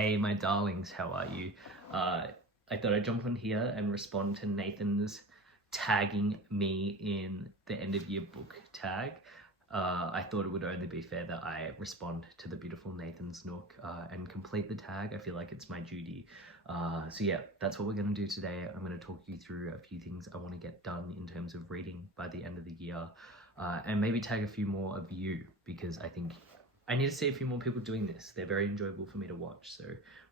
Hey, my darlings, how are you? I thought I'd jump on here and respond to Nathan's tagging me in the end of year book tag. I thought it would only be fair that I respond to the beautiful Nathan's Nook and complete the tag. I feel like it's my duty. So yeah, that's what we're going to do today. I'm going to talk you through a few things I want to get done in terms of reading by the end of the year, and maybe tag a few more of you, because I think I need to see a few more people doing this. They're very enjoyable for me to watch. So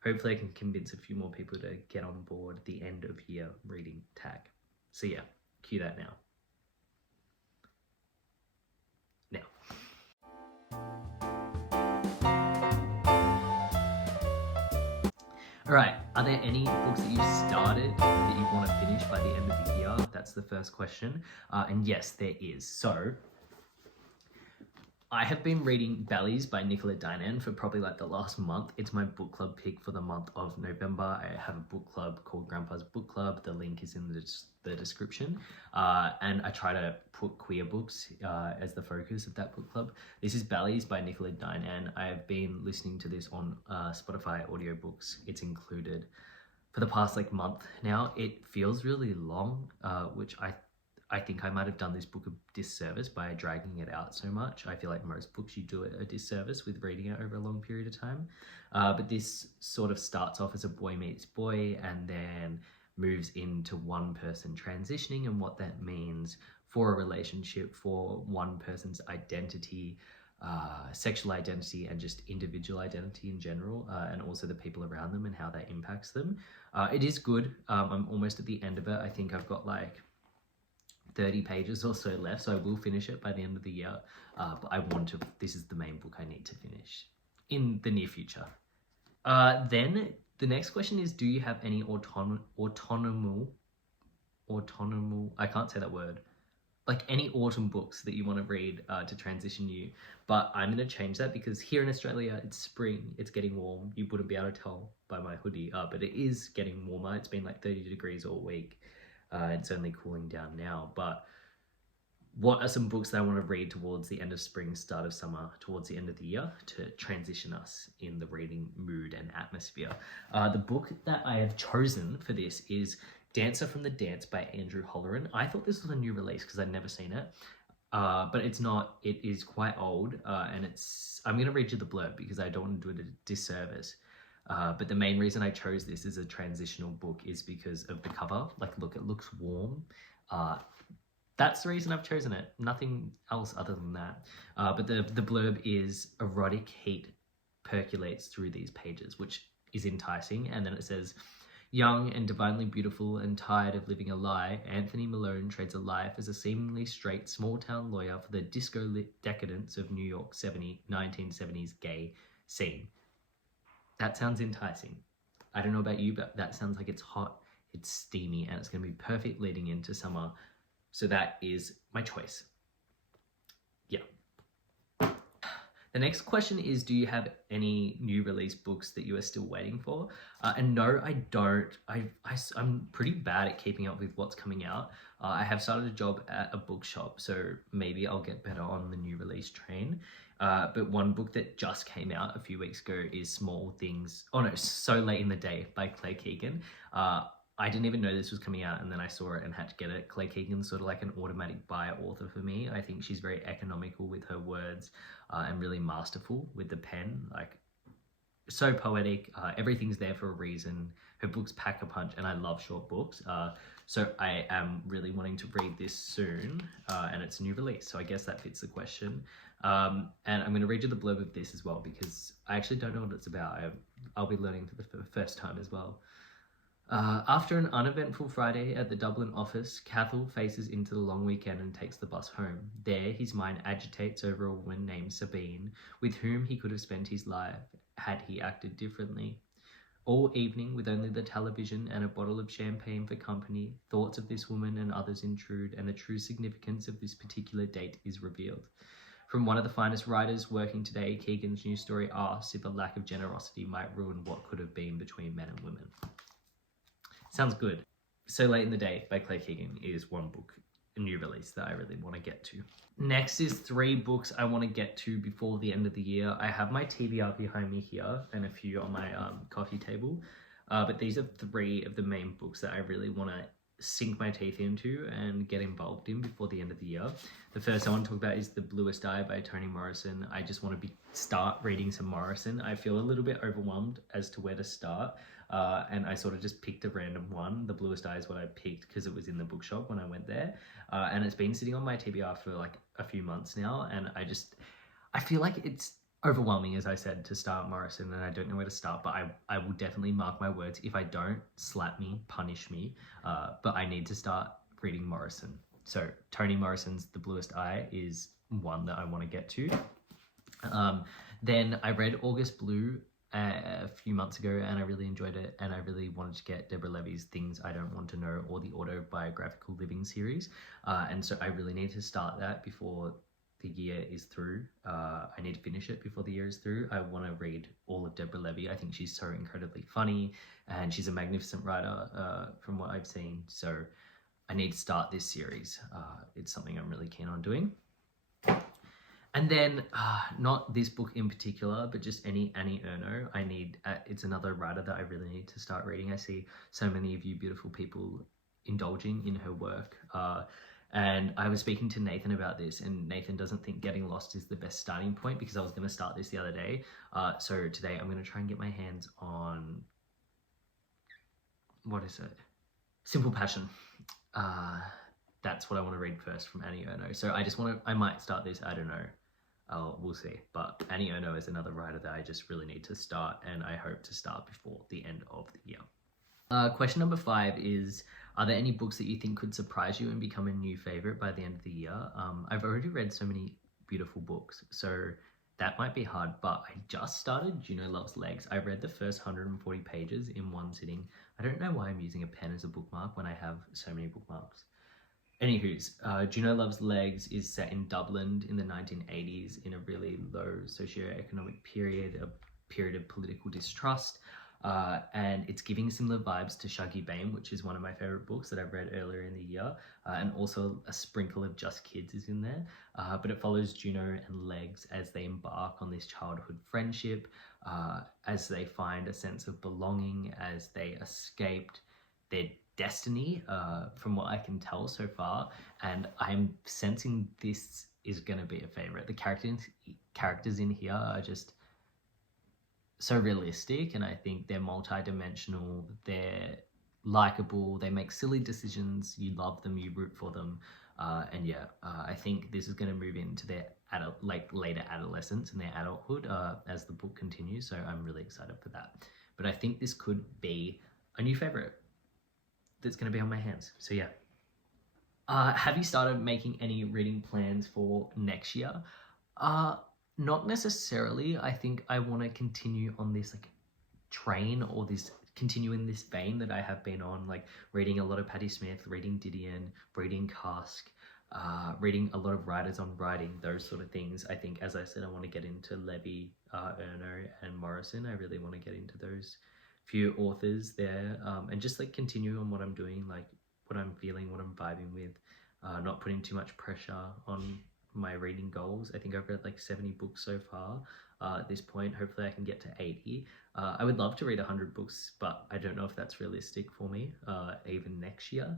hopefully I can convince a few more people to get on board the end of year reading tag. So yeah, cue that now. All right, are there any books that you started that you want to finish by the end of the year? That's the first question. And yes, there is. So I have been reading Bellies by Nicola Dinan for probably like the last month. It's my book club pick for the month of November. I have a book club called Grandpa's Book Club. The link is in the description. And I try to put queer books as the focus of that book club. This is Bellies by Nicola Dinan. I have been listening to this on Spotify audiobooks. It's included for the past like month now. It feels really long, which I think I might have done this book a disservice by dragging it out so much. I feel like most books you do it a disservice with reading it over a long period of time. But this sort of starts off as a boy meets boy and then moves into one person transitioning and what that means for a relationship, for one person's identity, sexual identity, and just individual identity in general, and also the people around them and how that impacts them. It is good. I'm almost at the end of it. I think I've got like 30 pages or so left, so I will finish it by the end of the year. But this is the main book I need to finish in the near future. Then the next question is, do you have any autonomous, I can't say that word, like any autumn books that you want to read to transition you? But I'm going to change that because here in Australia, it's spring, it's getting warm. You wouldn't be able to tell by my hoodie, but it is getting warmer. It's been like 30 degrees all week. It's only cooling down now, but what are some books that I want to read towards the end of spring, start of summer, towards the end of the year to transition us in the reading mood and atmosphere? The book that I have chosen for this is Dancer from the Dance by Andrew Holleran. I thought this was a new release because I'd never seen it, but it's not. It is quite old, and I'm going to read you the blurb because I don't want to do it a disservice. But the main reason I chose this as a transitional book is because of the cover. Like, look, it looks warm. That's the reason I've chosen it. Nothing else other than that. But the blurb is, erotic heat percolates through these pages, which is enticing. And then it says, young and divinely beautiful and tired of living a lie, Anthony Malone trades a life as a seemingly straight small-town lawyer for the disco-lit decadence of New York 1970s gay scene. That sounds enticing. I don't know about you, but that sounds like it's hot, it's steamy, and it's going to be perfect leading into summer. So that is my choice. Yeah. The next question is, do you have any new release books that you are still waiting for? And no, I don't. I'm pretty bad at keeping up with what's coming out. I have started a job at a bookshop, so maybe I'll get better on the new release train. But one book that just came out a few weeks ago is Small Things. Oh no, So Late in the Day by Claire Keegan. I didn't even know this was coming out, and then I saw it and had to get it. Claire Keegan's sort of like an automatic buy author for me. I think she's very economical with her words and really masterful with the pen. Like, so poetic. Everything's there for a reason. Her books pack a punch, and I love short books. So I am really wanting to read this soon, and it's a new release, so I guess that fits the question. And I'm going to read you the blurb of this as well, because I actually don't know what it's about. I'll be learning for the first time as well. After an uneventful Friday at the Dublin office, Cathal faces into the long weekend and takes the bus home. There, his mind agitates over a woman named Sabine, with whom he could have spent his life had he acted differently. All evening, with only the television and a bottle of champagne for company, thoughts of this woman and others intrude, and the true significance of this particular date is revealed. From one of the finest writers working today, Keegan's new story asks if a lack of generosity might ruin what could have been between men and women. Sounds good. So Late in the Day by Claire Keegan is one book. a new release that I really want to get to. Next is 3 books I want to get to before the end of the year. I have my TBR behind me here and a few on my coffee table. But these are 3 of the main books that I really want to sink my teeth into and get involved in before the end of the year. The first I want to talk about is The Bluest Eye by Toni Morrison. I just want to start reading some Morrison. I feel a little bit overwhelmed as to where to start. And I sort of just picked a random one. The Bluest Eye is what I picked because it was in the bookshop when I went there. And it's been sitting on my TBR for like a few months now. And I feel like it's overwhelming, as I said, to start Morrison, and I don't know where to start, but I will definitely mark my words. If I don't, slap me, punish me, but I need to start reading Morrison. So Toni Morrison's The Bluest Eye is one that I want to get to. Then I read August Blue a few months ago, and I really enjoyed it, and I really wanted to get Deborah Levy's Things I Don't Want to Know, or the autobiographical living series, and so I really need to start that before the year is through. I need to finish it before the year is through. I want to read all of Deborah Levy. I think she's so incredibly funny, and she's a magnificent writer from what I've seen. So I need to start this series. It's something I'm really keen on doing. And then, not this book in particular, but just any Annie Ernaux. It's another writer that I really need to start reading. I see so many of you beautiful people indulging in her work. And I was speaking to Nathan about this, and Nathan doesn't think Getting Lost is the best starting point, because I was going to start this the other day. So today I'm going to try and get my hands on, what is it? Simple Passion. That's what I want to read first from Annie Ernaux. So I might start this, I don't know. We'll see. But Annie Ernaux is another writer that I just really need to start, and I hope to start before the end of the year. Question number 5 is, are there any books that you think could surprise you and become a new favorite by the end of the year? I've already read so many beautiful books, so that might be hard, but I just started Juno Loves Legs. I read the first 140 pages in one sitting. I don't know why I'm using a pen as a bookmark when I have so many bookmarks. Anywho's, Juno Loves Legs is set in Dublin in the 1980s, in a really low socioeconomic period, a period of political distrust. And it's giving similar vibes to Shuggie Bain, which is one of my favorite books that I've read earlier in the year, and also a sprinkle of Just Kids is in there, but it follows Juno and Legs as they embark on this childhood friendship, as they find a sense of belonging, as they escaped their destiny, from what I can tell so far, and I'm sensing this is going to be a favorite. The characters in here are just so realistic, and I think they're multi-dimensional, they're likable, they make silly decisions, you love them, you root for them, and yeah, I think this is going to move into their later adolescence and their adulthood as the book continues, so I'm really excited for that. But I think this could be a new favorite that's going to be on my hands, so yeah. Have you started making any reading plans for next year? Not necessarily. I think I want to continue on this train, or continue in this vein that I have been on, reading a lot of Patti Smith, reading Didion, reading Cask, reading a lot of writers on writing, those sort of things. I think, as I said, I want to get into Levy, Ernaux, and Morrison. I really want to get into those few authors there, and just continue on what I'm doing, what I'm feeling, what I'm vibing with, not putting too much pressure on my reading goals. I think I've read 70 books so far at this point. Hopefully I can get to 80. I would love to read 100 books, but I don't know if that's realistic for me even next year.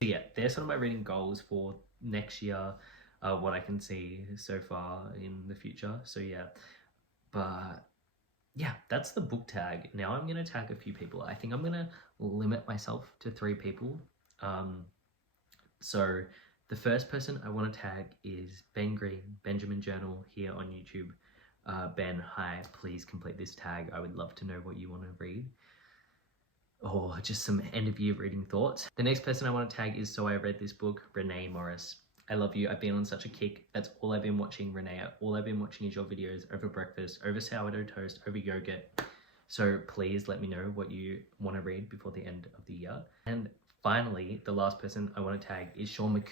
So yeah, there's some of my reading goals for next year, what I can see so far in the future. So yeah, but yeah, that's the book tag. Now I'm going to tag a few people. I think I'm going to limit myself to 3 people. So the first person I want to tag is Ben Green, Benjamin Journal, here on YouTube. Ben, hi, please complete this tag. I would love to know what you want to read, or just some end of year reading thoughts. The next person I want to tag is So I Read This Book, Renee Morris. I love you. I've been on such a kick. That's all I've been watching, Renee. All I've been watching is your videos over breakfast, over sourdough toast, over yogurt. So please let me know what you want to read before the end of the year. And finally, the last person I want to tag is Sean McCoo,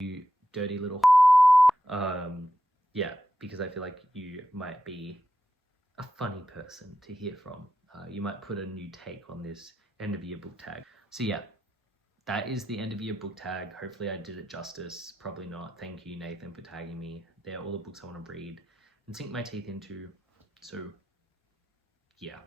you dirty little yeah, because I feel like you might be a funny person to hear from. You might put a new take on this end of year book tag. So yeah, that is the end of year book tag. Hopefully I did it justice. Probably not. Thank you, Nathan, for tagging me. They're all the books I want to read and sink my teeth into. So, yeah.